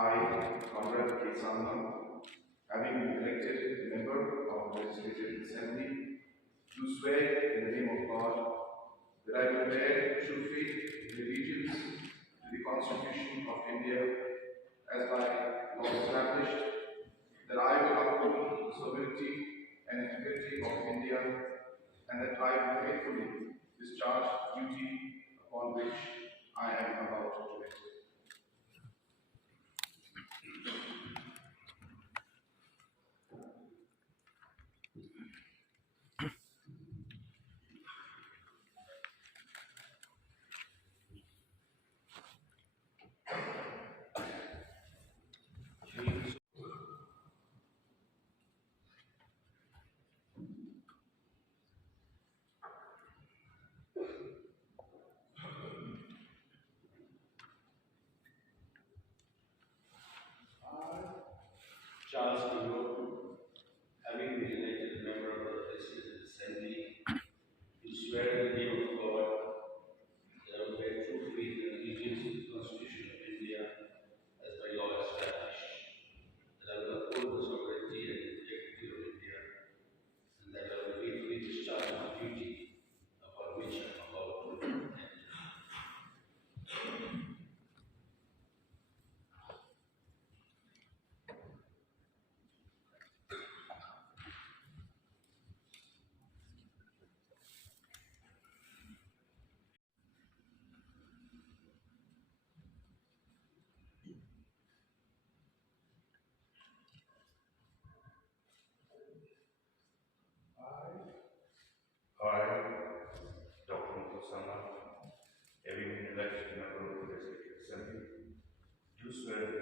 I, Conrad K. Sangam, having been elected member of the Legislative Assembly, do swear in the name of God that I will bear true faith and allegiance to the Constitution of India as by law established, that I will uphold the sovereignty and integrity of India, and that I will faithfully discharge the duty upon which I am about to enter. Charles Monroe, having been elected member of the Legislative Assembly, do swear in the name of God that I will bear true faith and allegiance to the Constitution of India as by law established, that I will uphold the sovereignty and integrity of India, and that I will faithfully discharge the duty upon which I am about to enter. I, Dr. Muthu, having been elected member of the Legislative Assembly, do swear in the